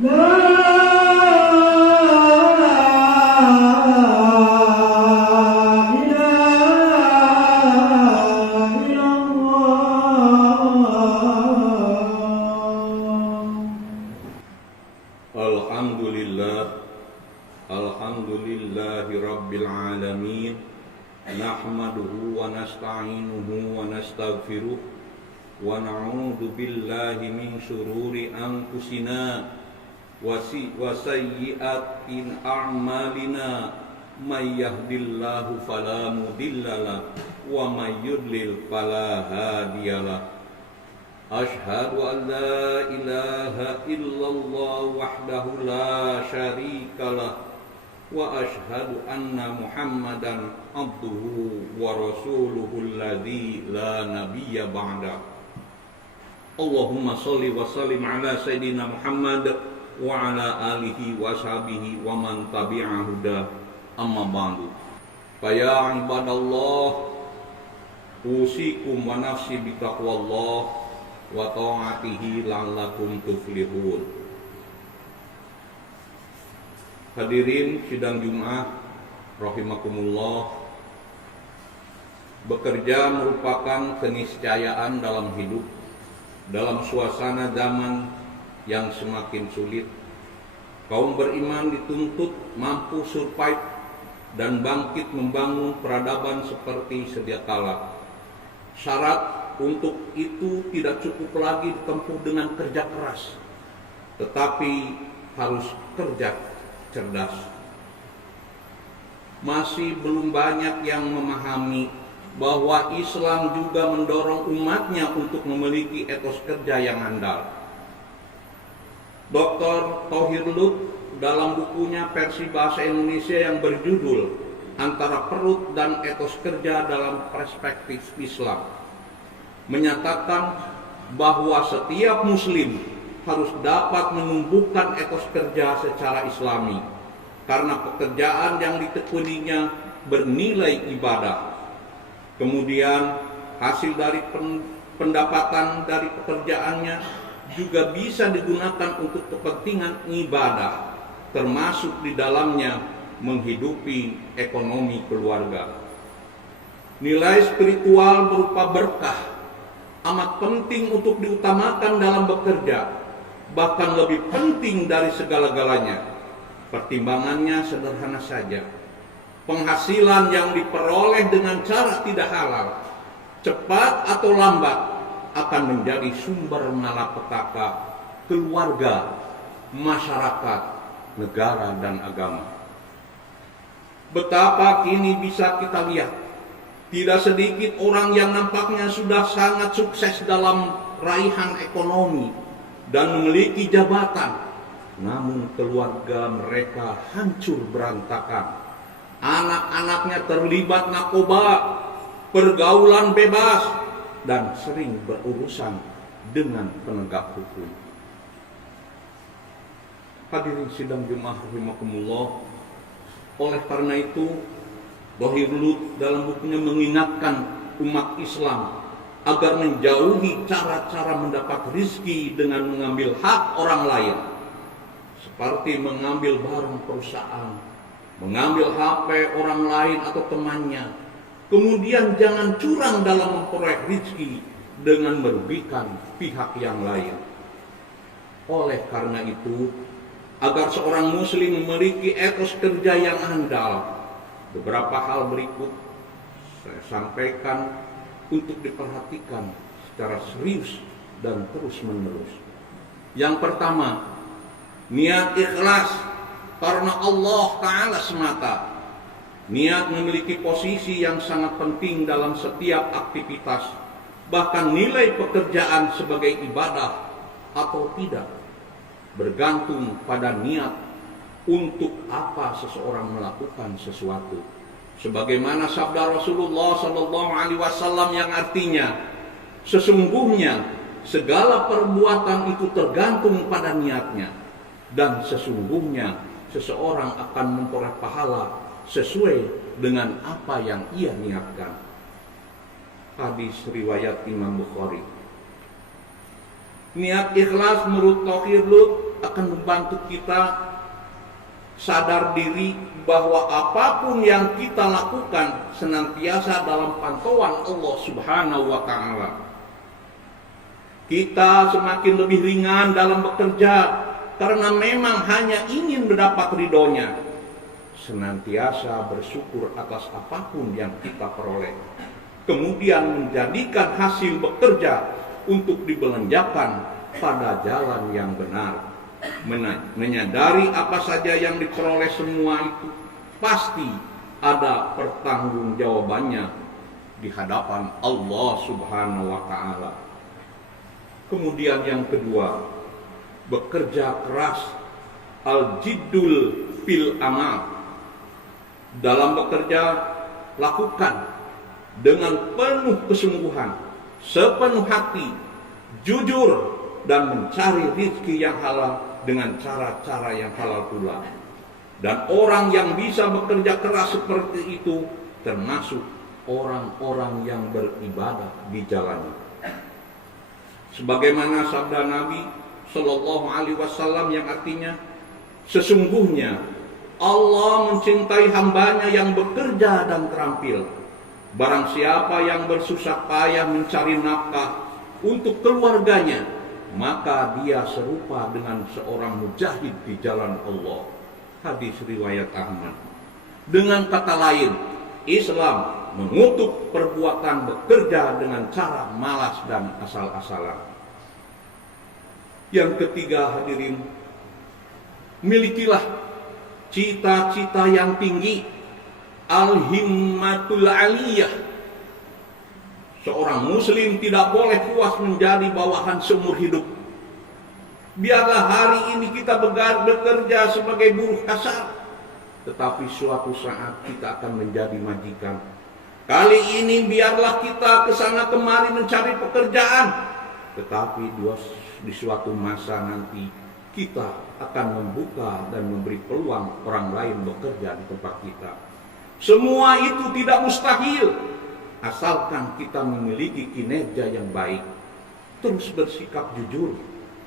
Alhamdulillahirabbil alamin. Nahmaduhu wa nasta'inuhu wa nastaghfiruh wa na'udzu billahi min syururi anfusina wa sayyi'ati a'malina. May yahdihillahu fala mudhillalah wa may yudlil fala hadiyalah. Asyhadu an la ilaha illallah wahdahu la syarikalah wa asyhadu anna Muhammadan abduhu wa rasuluhu alladzi la nabiyya ba'da. Allahumma shalli wa sallim ala sayyidina Muhammad wa ala alihi wa sahbihi wa man tabi'a huda, amma ba'du. Fa ya ibadallah, usikum wa nafsi bi taqwallah wa ta'atihi la'allakum tuflihun. Hadirin sidang Jumat rahimakumullah, bekerja merupakan keniscayaan dalam hidup. Dalam suasana zaman yang semakin sulit, kaum beriman dituntut mampu survive dan bangkit membangun peradaban seperti sedia kala. Syarat untuk itu tidak cukup lagi ditempuh dengan kerja keras, tetapi harus kerja cerdas. Masih belum banyak yang memahami bahwa Islam juga mendorong umatnya untuk memiliki etos kerja yang handal. Dr. Thohir Lut dalam bukunya versi bahasa Indonesia yang berjudul Antara Perut dan Etos Kerja dalam Perspektif Islam menyatakan bahwa setiap muslim harus dapat menumbuhkan etos kerja secara islami karena pekerjaan yang ditekuninya bernilai ibadah. Kemudian hasil dari pendapatan dari pekerjaannya juga bisa digunakan untuk kepentingan ibadah, termasuk di dalamnya menghidupi ekonomi keluarga. Nilai spiritual berupa berkah amat penting untuk diutamakan dalam bekerja, bahkan lebih penting dari segala-galanya. Pertimbangannya sederhana saja. Penghasilan yang diperoleh dengan cara tidak halal, cepat atau lambat, akan menjadi sumber malapetaka keluarga, masyarakat, negara, dan agama. Betapa kini bisa kita lihat, tidak sedikit orang yang nampaknya sudah sangat sukses dalam raihan ekonomi dan memiliki jabatan, namun keluarga mereka hancur berantakan. Anak-anaknya terlibat narkoba, pergaulan bebas, dan sering berurusan dengan penegak hukum. Hadirin sidang Jumat rahimakumullah, oleh karena itu Thohir Lut dalam bukunya mengingatkan umat Islam agar menjauhi cara-cara mendapat rizki dengan mengambil hak orang lain, seperti mengambil barang perusahaan, mengambil HP orang lain atau temannya. Kemudian jangan curang dalam memperoleh rizki dengan merugikan pihak yang lain. Oleh karena itu, agar seorang muslim memiliki etos kerja yang handal, beberapa hal berikut saya sampaikan untuk diperhatikan secara serius dan terus-menerus. Yang pertama, niat ikhlas karena Allah Ta'ala semata. Niat memiliki posisi yang sangat penting dalam setiap aktivitas, bahkan nilai pekerjaan sebagai ibadah atau tidak bergantung pada niat untuk apa seseorang melakukan sesuatu. Sebagaimana sabda Rasulullah SAW yang artinya, sesungguhnya segala perbuatan itu tergantung pada niatnya, dan sesungguhnya seseorang akan memperoleh pahala sesuai dengan apa yang ia niatkan. Hadis riwayat Imam Bukhari. Niat ikhlas menurut Thohir Lut akan membantu kita sadar diri bahwa apapun yang kita lakukan senantiasa dalam pantauan Allah Subhanahu wa Ta'ala. Kita semakin lebih ringan dalam bekerja karena memang hanya ingin mendapat ridhonya. Senantiasa bersyukur atas apapun yang kita peroleh, kemudian menjadikan hasil bekerja untuk dibelanjakan pada jalan yang benar. Menyadari apa saja yang diperoleh semua itu pasti ada pertanggungjawabannya di hadapan Allah Subhanahu wa Ta'ala. Kemudian yang kedua, bekerja keras, al-jiddul fil amal. Dalam bekerja, lakukan dengan penuh kesungguhan, sepenuh hati, jujur, dan mencari rezeki yang halal dengan cara-cara yang halal pula. Dan orang yang bisa bekerja keras seperti itu termasuk orang-orang yang beribadah di jalannya. Sebagaimana sabda Nabi Shallallahu Alaihi Wasallam yang artinya, sesungguhnya Allah mencintai hambanya yang bekerja dan terampil. Barang siapa yang bersusah payah mencari nafkah untuk keluarganya, maka dia serupa dengan seorang mujahid di jalan Allah. Hadis riwayat Ahmad. Dengan kata lain, Islam mengutuk perbuatan bekerja dengan cara malas dan asal-asalan. Yang ketiga, hadirin, milikilah cita-cita yang tinggi, al-himmatul aliyah. Seorang muslim tidak boleh puas menjadi bawahan seumur hidup. Biarlah hari ini kita bekerja sebagai buruh kasar, tetapi suatu saat kita akan menjadi majikan. Kali ini biarlah kita kesana kemari mencari pekerjaan, tetapi di suatu masa nanti kita akan membuka dan memberi peluang orang lain bekerja di tempat kita. Semua itu tidak mustahil, asalkan kita memiliki kinerja yang baik, terus bersikap jujur,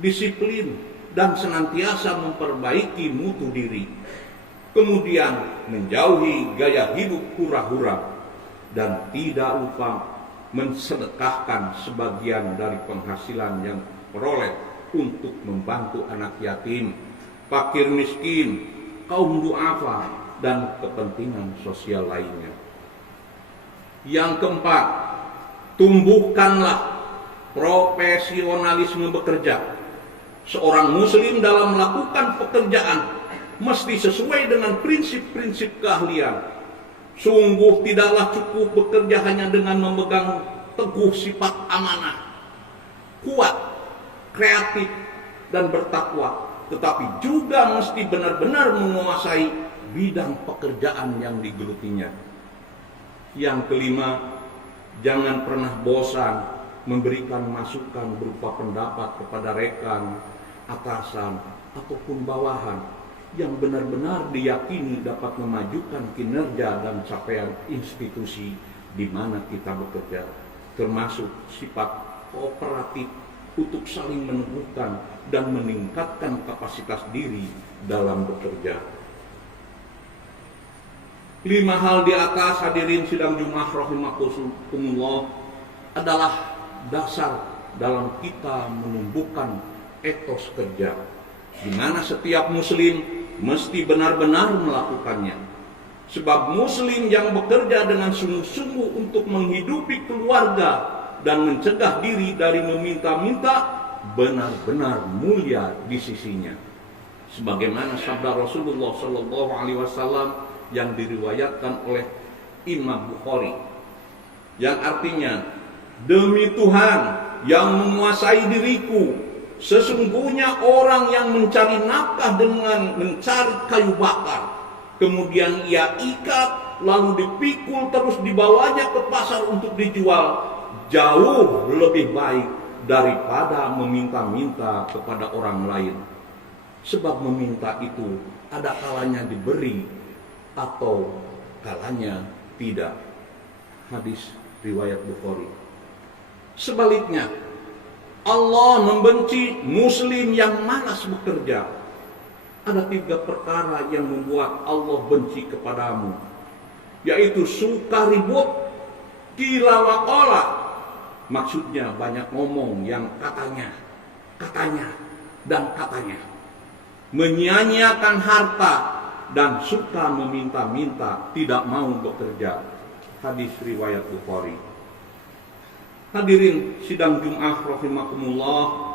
disiplin, dan senantiasa memperbaiki mutu diri. Kemudian menjauhi gaya hidup hura-hura, dan tidak lupa mensedekahkan sebagian dari penghasilan yang peroleh untuk membantu anak yatim, fakir miskin, kaum duafa, dan kepentingan sosial lainnya. Yang keempat, tumbuhkanlah profesionalisme bekerja. Seorang muslim dalam melakukan pekerjaan mesti sesuai dengan prinsip-prinsip keahlian. Sungguh tidaklah cukup bekerja hanya dengan memegang teguh sifat amanah, kuat, kreatif, dan bertakwa, tetapi juga mesti benar-benar menguasai bidang pekerjaan yang digelutinya. Yang kelima, jangan pernah bosan memberikan masukan berupa pendapat kepada rekan, atasan, ataupun bawahan yang benar-benar diyakini dapat memajukan kinerja dan capaian institusi di mana kita bekerja, termasuk sifat kooperatif untuk saling meneguhkan dan meningkatkan kapasitas diri dalam bekerja. 5 hal di atas, hadirin sidang Jumat rahimakumullah, adalah dasar dalam kita menumbuhkan etos kerja, di mana setiap muslim mesti benar-benar melakukannya. Sebab muslim yang bekerja dengan sungguh-sungguh untuk menghidupi keluarga dan mencegah diri dari meminta-minta benar-benar mulia di sisinya. Sebagaimana sabda Rasulullah Shallallahu Alaihi Wasallam yang diriwayatkan oleh Imam Bukhari, yang artinya, demi Tuhan yang menguasai diriku, sesungguhnya orang yang mencari nafkah dengan mencari kayu bakar, kemudian ia ikat lalu dipikul terus dibawanya ke pasar untuk dijual, jauh lebih baik daripada meminta-minta kepada orang lain. Sebab meminta itu ada kalanya diberi atau kalanya tidak. Hadis riwayat Bukhari. Sebaliknya, Allah membenci muslim yang malas bekerja. Ada 3 perkara yang membuat Allah benci kepadamu, yaitu suka ribut, kila waqala, maksudnya banyak ngomong yang katanya, dan katanya, menyia-nyiakan harta, dan suka meminta-minta, tidak mau bekerja. Hadis riwayat Bukhari. Hadirin sidang Jumat rahimakumullah,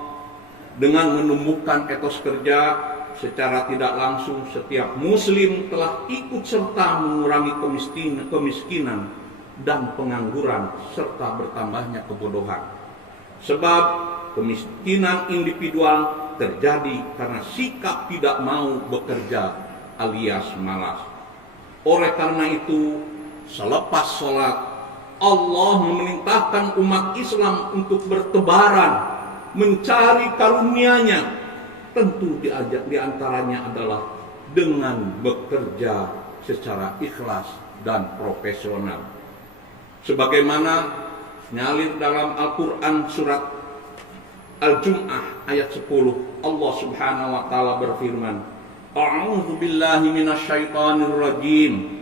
dengan menumbuhkan etos kerja secara tidak langsung setiap muslim telah ikut serta mengurangi kemiskinan dan pengangguran serta bertambahnya kebodohan. Sebab kemiskinan individual terjadi karena sikap tidak mau bekerja alias malas. Oleh karena itu, selepas sholat, Allah memerintahkan umat Islam untuk bertebaran mencari karunia-Nya. Tentu di antaranya adalah dengan bekerja secara ikhlas dan profesional. Sebagaimana nyalir dalam Al-Quran surat Al-Jum'ah ayat 10, Allah Subhanahu wa taala berfirman, A'udzu billahi minasyaitonir rajim.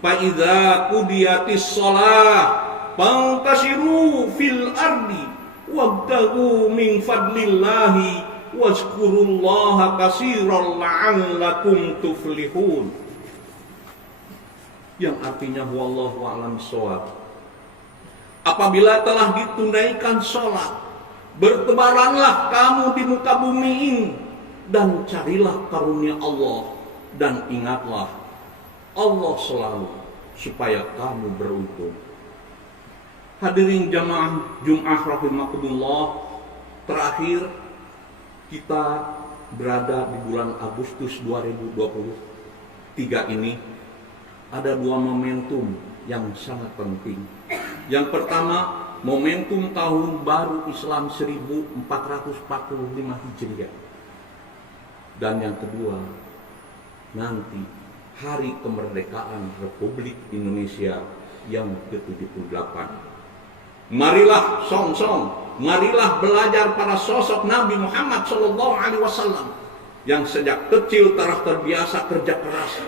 Fa idza qudiyatis shalah fantashiru fil ardi wabtaghu min fadlillahi wazkurullaha katsiran la'allakum tuflihun. Yang artinya wallahu a'lam shawab. Apabila telah ditunaikan sholat, bertebaranlah kamu di muka bumi ini dan carilah karunia Allah, dan ingatlah Allah selalu supaya kamu beruntung. Hadirin jamaah Jumat rahimakumullah, terakhir kita berada di bulan Agustus 2023 ini, ada 2 momentum yang sangat penting. Yang pertama, momentum tahun baru Islam 1445 Hijriah. Dan yang kedua, nanti hari kemerdekaan Republik Indonesia yang ke-78. Marilah marilah belajar pada sosok Nabi Muhammad SAW yang sejak kecil telah terbiasa kerja keras,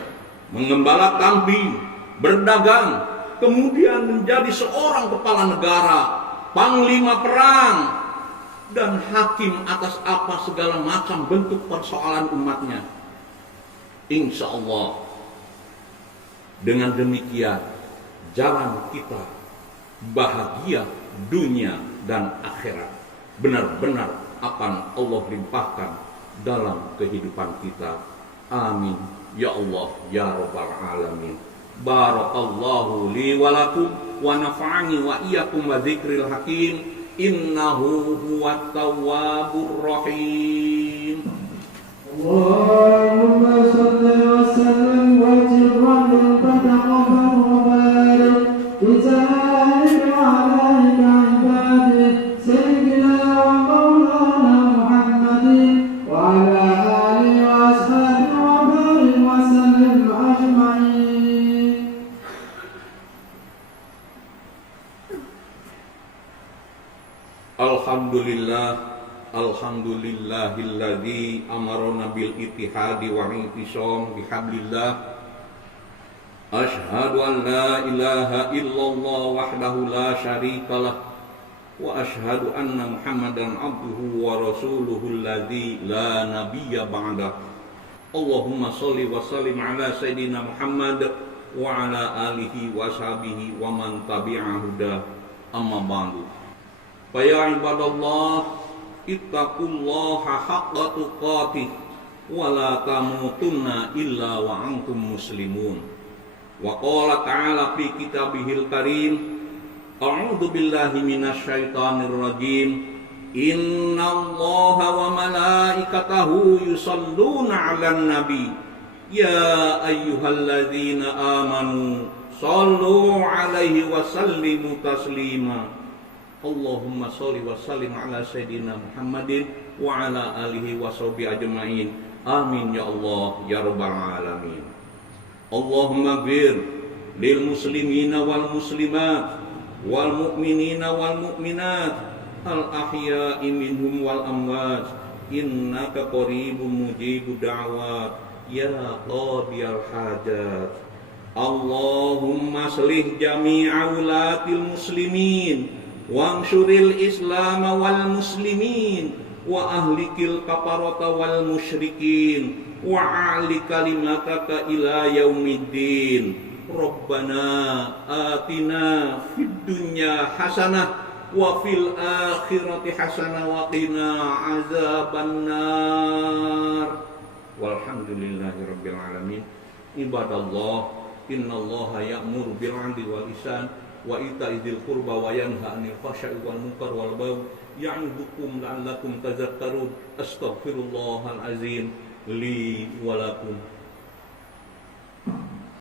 mengembala kambing, berdagang, kemudian menjadi seorang kepala negara, panglima perang, dan hakim atas apa segala macam bentuk persoalan umatnya. Insya Allah, dengan demikian jalan kita bahagia dunia dan akhirat benar-benar akan Allah limpahkan dalam kehidupan kita. Amin ya Allah ya rabbal alamin. Barakallahu li wa lakum wa nafa'ani wa iyyakum wa dzikril hakim. Innahu huwat tawwabur rahim. Allahumma shalli wa sallim wa jirran fataqabbal wa barik bi zalika alaika ibadi sayyidina wa maulana Muhammadin wa ala alihi wa ashabihi wa barik wa sallim ajma'in. Alhamdulillahilladzi amarona bil ittihadi wa i'tisam bihablillah. Asyhadu an la ilaha illallah wahdahu la syarikalah wa asyhadu anna Muhammadan abduhu wa rasuluhu alladzi la nabiyya ba'dah. Allahumma shalli wa sallim ala sayyidina Muhammad wa ala alihi wa sahbihi wa man tabi'ahu huda. Amma ba'du. Fa ibadallah, ittaqullaha haqqa tuqatih wa la tamutunna illa wa antum muslimun. Wa qala ta'ala fi kitabihil karim, a'udzu billahi minasyaitonir rajim. Innallaha wa malaikatahu yusholluna 'alan nabi ya ayyuhalladzina amanu shallu 'alaihi wa sallimu taslima. Allahumma sholli wa sallim ala sayyidina Muhammadin wa ala alihi wa sahbihi ajma'in. Amin ya Allah ya rabbal alamin. Allahumma ighfir lil muslimina wal muslimat wal mu'minina wal mu'minat al-ahya'i minhum wal amwat innaka qaribun mujibud da'wat ya qadiyal hajat. Allahumma aslih jami'a wulatil muslimin wangsyuril islam wal muslimin wa ahlikil kafarata wal musyrikin wa a'li kalimataka ila yaumiddin. Rabbana atina fid dunya hasanah wa fil akhirati hasanah wa qina azabannar. Walhamdulillahi rabbil alamin. Ibadallah, innallaha ya'muru bil 'adli wal ihsan wa ita'i dzil qurba wa yanha 'anil fahsya'i wal munkar wal baghi ya'idukum la'allakum tadhakkarun. Astaghfirullahal azim li wa lakum.